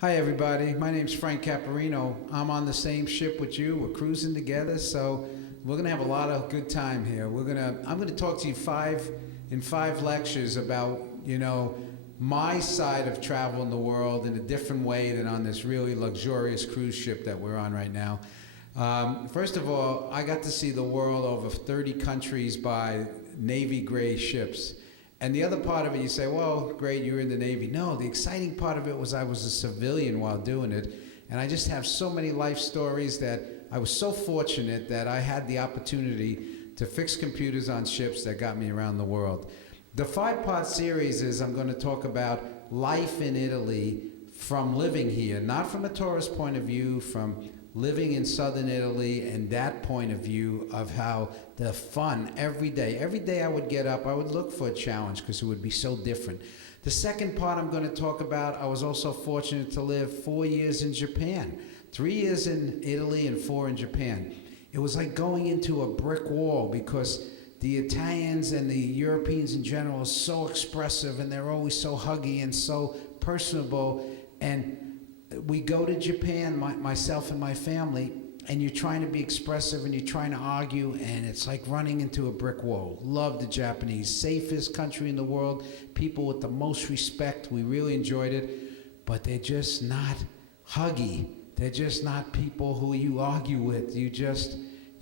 Hi everybody, my name's Frank Caparino. I'm on the same ship with you. We're cruising together, so we're gonna have a lot of good time here. I'm gonna talk to you in five lectures about, my side of travel in the world in a different way than on this really luxurious cruise ship that we're on right now. First of all, I got to see the world over 30 countries by Navy gray ships. And the other part of it, you say, well, great, you were in the Navy. No, the exciting part of it was I was a civilian while doing it. And I just have so many life stories that I was so fortunate that I had the opportunity to fix computers on ships that got me around the world. The five-part series is I'm going to talk about life in Italy from living here, not from a tourist point of view, from living in southern Italy and that point of view of how the fun every day I would get up, I would look for a challenge because it would be so different. The second part I'm going to talk about, I was also fortunate to live 4 years in Japan, 3 years in Italy and 4 in Japan. It was like going into a brick wall because the Italians and the Europeans in general are so expressive and they're always so huggy and so personable. And we go to Japan, myself and my family, and you're trying to be expressive and you're trying to argue, and it's like running into a brick wall. Love the Japanese. Safest country in the world, people with the most respect. We really enjoyed it, but they're just not huggy. They're just not people who you argue with.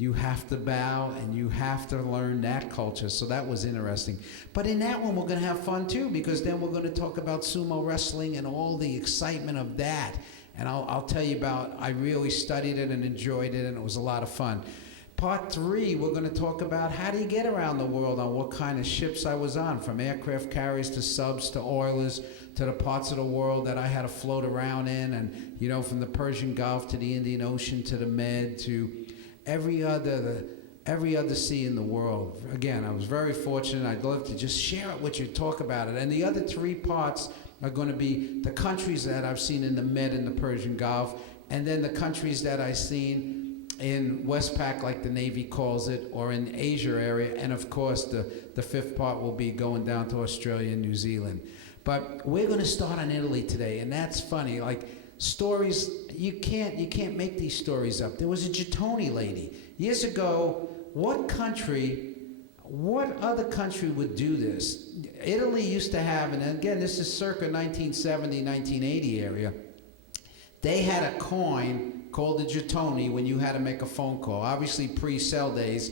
You have to bow and you have to learn that culture. So that was interesting. But in that one, we're going to have fun too, because then we're going to talk about sumo wrestling and all the excitement of that. And I'll tell you about, I really studied it and enjoyed it, and it was a lot of fun. Part 3, we're going to talk about how do you get around the world on what kind of ships I was on, from aircraft carriers to subs to oilers to the parts of the world that I had to float around in, and from the Persian Gulf to the Indian Ocean to the Med to every other sea in the world. Again, I was very fortunate. I'd love to just share it with you, talk about it. And the other 3 parts are going to be the countries that I've seen in the Med and the Persian Gulf, and then the countries that I've seen in Westpac, like the Navy calls it, or in Asia area. And of course, the 5th part will be going down to Australia and New Zealand. But we're going to start on Italy today, and that's funny. Like, stories, you can't make these stories up. There was a Gettoni lady. Years ago, what other country would do this? Italy used to have, and again, this is circa 1970, 1980 area, they had a coin called the Gettoni when you had to make a phone call, obviously pre-cell days,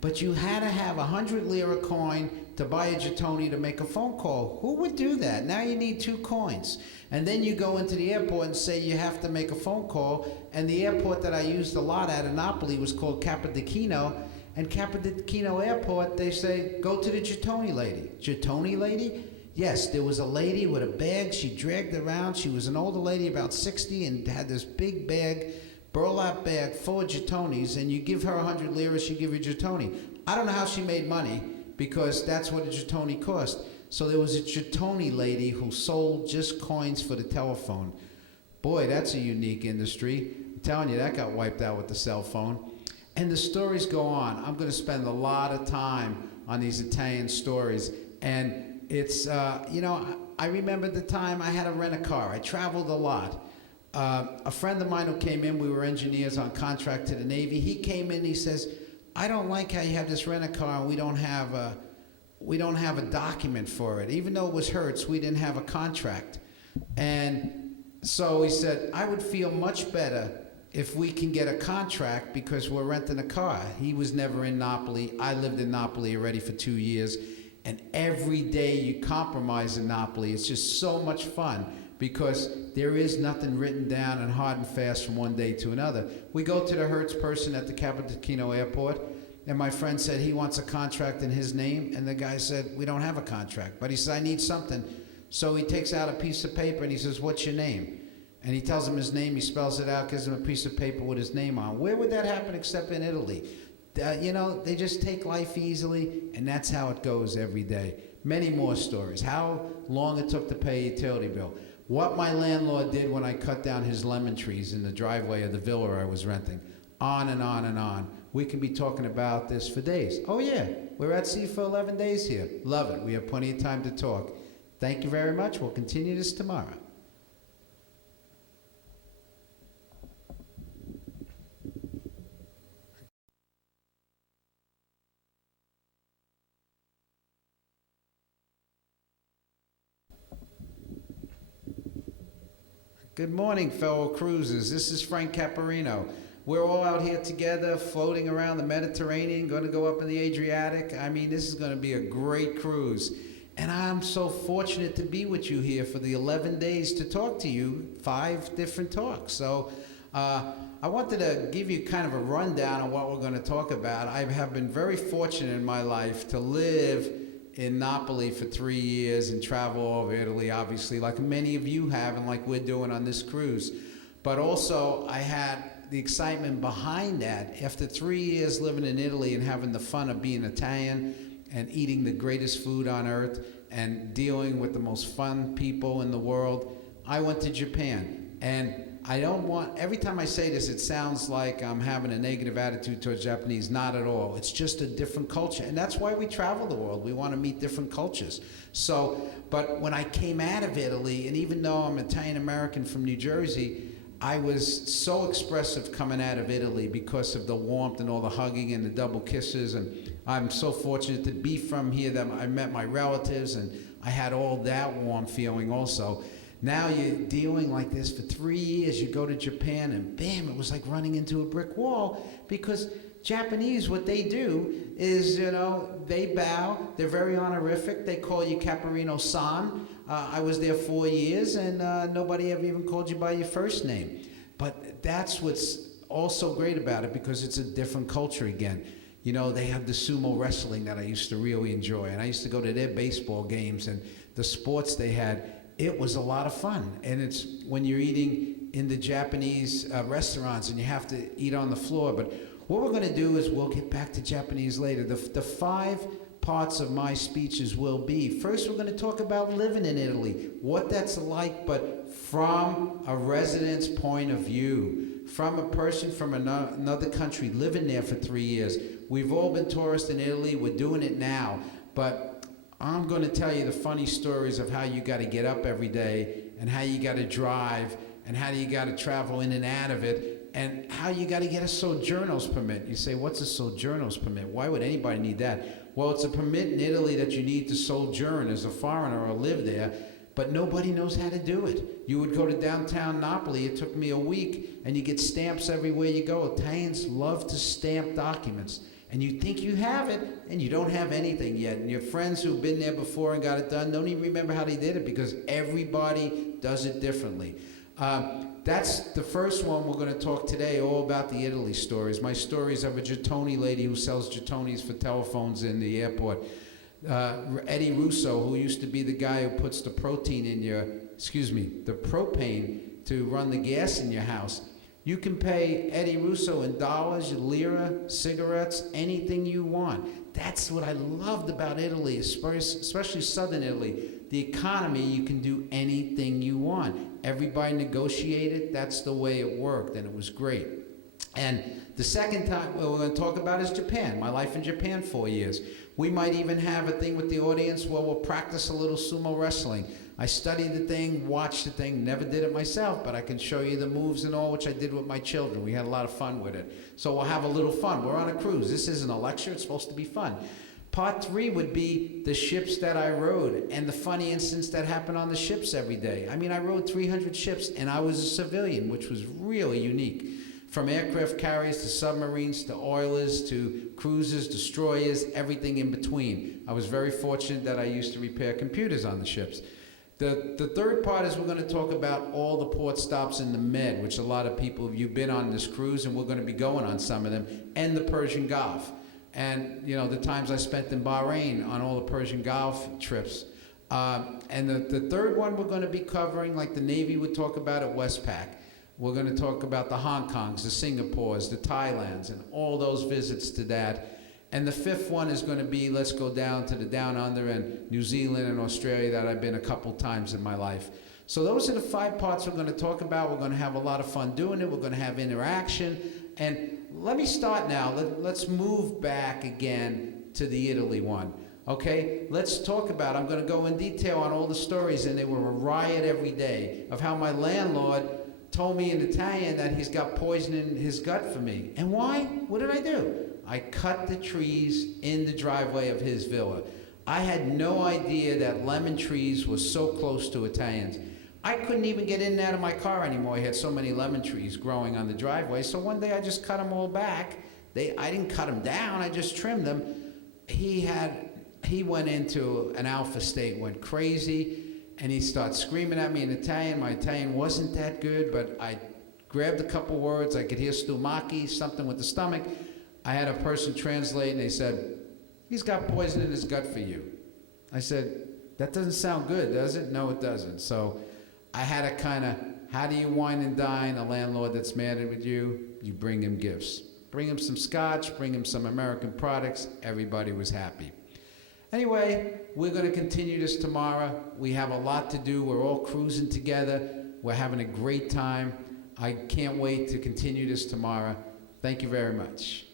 but you had to have a 100 lira coin to buy a Gettoni to make a phone call. Who would do that? Now you need 2 coins. And then you go into the airport and say you have to make a phone call. And the airport that I used a lot at in Napoli was called Capodichino. And Capodichino Airport, they say, go to the Gettoni lady. Gettoni lady? Yes, there was a lady with a bag. She dragged around. She was an older lady, about 60, and had this big bag, burlap bag full of Gettonis. And you give her 100 lira, she give you a Gettoni. I don't know how she made money, because that's what a Gettoni cost. So there was a Gettoni lady who sold just coins for the telephone. Boy, that's a unique industry. I'm telling you, that got wiped out with the cell phone. And the stories go on. I'm going to spend a lot of time on these Italian stories. And it's, I remember the time I had to rent a car. I traveled a lot. A friend of mine who came in, we were engineers on contract to the Navy. He came in, he says, I don't like how you have this rent-a-car and we don't have a document for it. Even though it was Hertz, we didn't have a contract. And so he said, I would feel much better if we can get a contract because we're renting a car. He was never in Napoli. I lived in Napoli already for 2 years. And every day you compromise in Napoli. It's just so much fun because there is nothing written down and hard and fast from one day to another. We go to the Hertz person at the Capodichino Airport, and my friend said he wants a contract in his name, and the guy said, we don't have a contract. But he said, I need something. So he takes out a piece of paper, and he says, what's your name? And he tells him his name, he spells it out, gives him a piece of paper with his name on. Where would that happen except in Italy? They just take life easily, and that's how it goes every day. Many more stories. How long it took to pay a utility bill. What my landlord did when I cut down his lemon trees in the driveway of the villa I was renting. On and on and on. We can be talking about this for days. Oh yeah, we're at sea for 11 days here. Love it. We have plenty of time to talk. Thank you very much. We'll continue this tomorrow. Good morning, fellow cruisers. This is Frank Caparino. We're all out here together, floating around the Mediterranean, going to go up in the Adriatic. I mean, this is going to be a great cruise. And I'm so fortunate to be with you here for the 11 days to talk to you, 5 different talks. So I wanted to give you kind of a rundown on what we're going to talk about. I have been very fortunate in my life to live in Napoli for 3 years and travel all over Italy, obviously, like many of you have and like we're doing on this cruise. But also, I had the excitement behind that. After 3 years living in Italy and having the fun of being Italian and eating the greatest food on earth and dealing with the most fun people in the world, I went to Japan. And I don't want, every time I say this, it sounds like I'm having a negative attitude towards Japanese. Not at all. It's just a different culture. And that's why we travel the world. We want to meet different cultures. So, but when I came out of Italy, and even though I'm Italian-American from New Jersey, I was so expressive coming out of Italy because of the warmth and all the hugging and the double kisses. And I'm so fortunate to be from here that I met my relatives and I had all that warm feeling also. Now you're dealing like this for 3 years. You go to Japan and bam, it was like running into a brick wall because Japanese, what they do is, you know, they bow. They're very honorific. They call you Caparino-san. I was there 4 years and nobody ever even called you by your first name. But that's what's also great about it because it's a different culture again. You know, they have the sumo wrestling that I used to really enjoy. And I used to go to their baseball games and the sports they had. It was a lot of fun. And it's when you're eating in the Japanese restaurants and you have to eat on the floor. But what we're going to do is we'll get back to Japanese later. The 5 parts of my speeches will be, first we're going to talk about living in Italy, what that's like, but from a resident's point of view, from a person from another country living there for 3 years. We've all been tourists in Italy. We're doing it now. But I'm going to tell you the funny stories of how you got to get up every day and how you got to drive and how you got to travel in and out of it and how you got to get a sojourner's permit. You say, what's a sojourner's permit? Why would anybody need that? Well, it's a permit in Italy that you need to sojourn as a foreigner or live there, but nobody knows how to do it. You would go to downtown Napoli, it took me a week, and you get stamps everywhere you go. Italians love to stamp documents. And you think you have it, and you don't have anything yet. And your friends who've been there before and got it done don't even remember how they did it because everybody does it differently. That's the first one we're going to talk today, all about the Italy stories. My stories of a Gettoni lady who sells Gettonis for telephones in the airport. Eddie Russo, who used to be the guy who puts the the propane to run the gas in your house. You can pay Eddie Russo in dollars, lira, cigarettes, anything you want. That's what I loved about Italy, especially southern Italy. The economy, you can do anything you want. Everybody negotiated. That's the way it worked, and it was great. And the second time we're going to talk about is Japan. My life in Japan, 4 years. We might even have a thing with the audience where we'll practice a little sumo wrestling. I studied the thing, watched the thing, never did it myself, but I can show you the moves and all, which I did with my children. We had a lot of fun with it. So we'll have a little fun. We're on a cruise. This isn't a lecture. It's supposed to be fun. Part 3 would be the ships that I rode and the funny incidents that happen on the ships every day. I mean, I rode 300 ships, and I was a civilian, which was really unique. From aircraft carriers to submarines to oilers to cruisers, destroyers, everything in between. I was very fortunate that I used to repair computers on the ships. The third part is we're going to talk about all the port stops in the Med, which a lot of people, you've been on this cruise, and we're going to be going on some of them, and the Persian Gulf. And, you know, the times I spent in Bahrain on all the Persian Gulf trips. And the third one we're going to be covering, like the Navy would talk about at Westpac. We're going to talk about the Hong Kongs, the Singapores, the Thailands, and all those visits to that. And the 5th one is going to be, let's go down to the Down Under and New Zealand and Australia that I've been a couple times in my life. So those are the 5 parts we're going to talk about. We're going to have a lot of fun doing it. We're going to have interaction. And let me start now. Let's move back again to the Italy one. Okay, let's talk about, I'm going to go in detail on all the stories, and they were a riot every day of how my landlord told me in Italian that he's got poison in his gut for me. And why? What did I do? I cut the trees in the driveway of his villa. I had no idea that lemon trees were so close to Italians. I couldn't even get in and out of my car anymore. I had so many lemon trees growing on the driveway. So one day I just cut them all back. I didn't cut them down, I just trimmed them. He went into an alpha state, went crazy, and he started screaming at me in Italian. My Italian wasn't that good, but I grabbed a couple words. I could hear stomach, something with the stomach. I had a person translate, and they said, "He's got poison in his gut for you." I said, "That doesn't sound good, does it?" "No, it doesn't." So I had to kind of, how do you wine and dine a landlord that's mad with you? You bring him gifts. Bring him some scotch, bring him some American products. Everybody was happy. Anyway, we're going to continue this tomorrow. We have a lot to do. We're all cruising together. We're having a great time. I can't wait to continue this tomorrow. Thank you very much.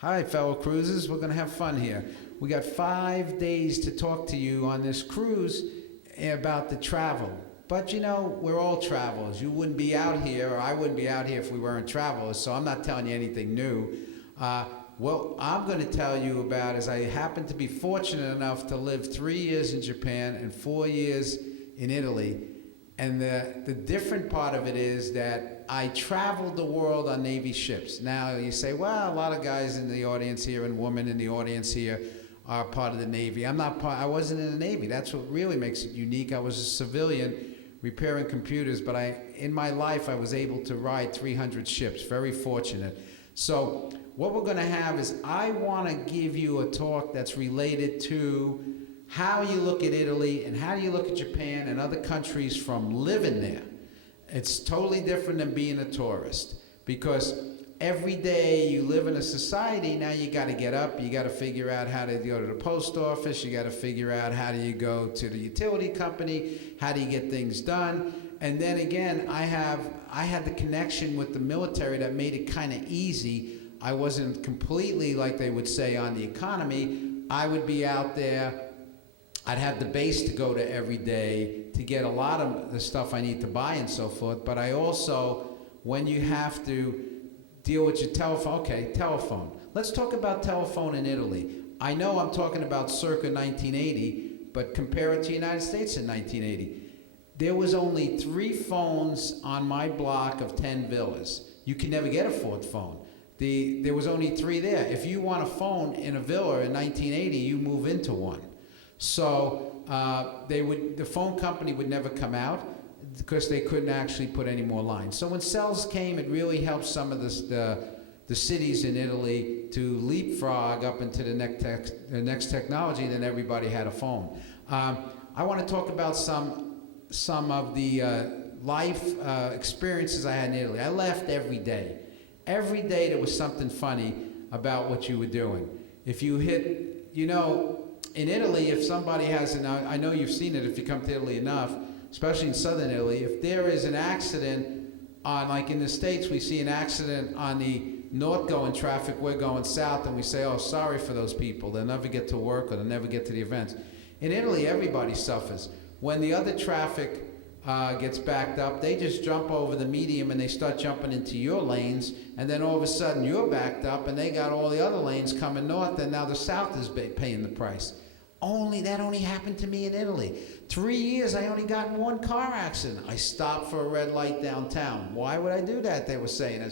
Hi, fellow cruisers. We're going to have fun here. We got 5 days to talk to you on this cruise about the travel. But you know, we're all travelers. You wouldn't be out here, or I wouldn't be out here if we weren't travelers, so I'm not telling you anything new. What I'm going to tell you about is I happen to be fortunate enough to live 3 years in Japan and 4 years in Italy. And the different part of it is that I traveled the world on Navy ships. Now you say, well, a lot of guys in the audience here and women in the audience here are part of the Navy. I wasn't in the Navy. That's what really makes it unique. I was a civilian repairing computers, but in my life I was able to ride 300 ships, very fortunate. So what we're gonna have is I wanna give you a talk that's related to how you look at Italy and how you look at Japan and other countries from living there. It's totally different than being a tourist, because every day you live in a society, now you gotta get up, you gotta figure out how to go to the post office, you gotta figure out how do you go to the utility company, how do you get things done. And then again, I had the connection with the military that made it kind of easy. I wasn't completely, like they would say, on the economy. I would be out there. I'd have the base to go to every day to get a lot of the stuff I need to buy and so forth. But I also, when you have to deal with your telephone, okay, telephone. Let's talk about telephone in Italy. I know I'm talking about circa 1980, but compare it to the United States in 1980. There was only 3 phones on my block of 10 villas. You can never get a 4th phone. There was only 3 there. If you want a phone in a villa in 1980, you move into one. So the phone company would never come out because they couldn't actually put any more lines. So when cells came, it really helped some of the cities in Italy to leapfrog up into the next technology. Then everybody had a phone. I want to talk about some of the life experiences I had in Italy. I laughed every day. Every day there was something funny about what you were doing. If you hit, in Italy, if somebody has I know you've seen it if you come to Italy enough, especially in southern Italy, if there is an accident like in the States, we see an accident on the north going traffic, we're going south, and we say, oh, sorry for those people. They'll never get to work or they'll never get to the events. In Italy, everybody suffers. When the other traffic gets backed up, they just jump over the medium and they start jumping into your lanes, and then all of a sudden you're backed up and they got all the other lanes coming north, and now the south is paying the price. That only happened to me in Italy. 3 years, I only got in 1 car accident. I stopped for a red light downtown. Why would I do that, they were saying.